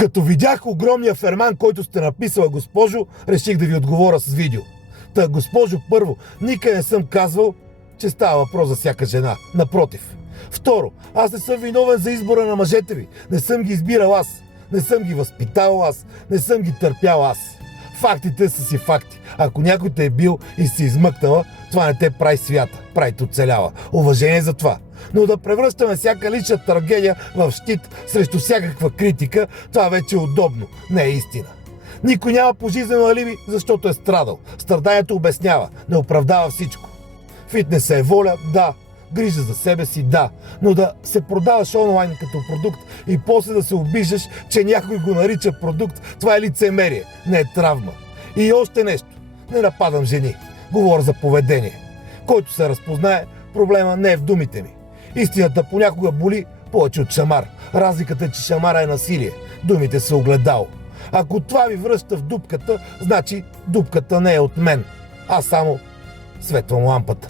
Като видях огромния ферман, който сте написала, госпожо, реших да ви отговоря с видео. Та, госпожо, първо, никъде не съм казвал, че става въпрос за всяка жена. Напротив. Второ, аз не съм виновен за избора на мъжете ви. Не съм ги избирал аз. Не съм ги възпитавал аз. Не съм ги търпял аз. Фактите са си факти. Ако някой те е бил и си измъкнала, това не те прави свята. Прави те оцелява. Уважение за това. Но да превръщаме всяка лична трагедия в щит срещу всякаква критика, това вече е удобно. Не е истина. Никой няма пожизнено алиби, защото е страдал. Страданието обяснява, не оправдава всичко. Фитнесът е воля, да. Грижа за себе си, да. Но да се продаваш онлайн като продукт и после да се обиждаш, че някой го нарича продукт, това е лицемерие, не е травма. И още нещо. Не нападам жени. Говоря за поведение. Който се разпознае, проблема не е в думите ми. Истината понякога боли повече от шамар. Разликата е, че шамара е насилие. Думите са огледало. Ако това ви връща в дупката, значи дупката не е от мен. Аз само светвам лампата.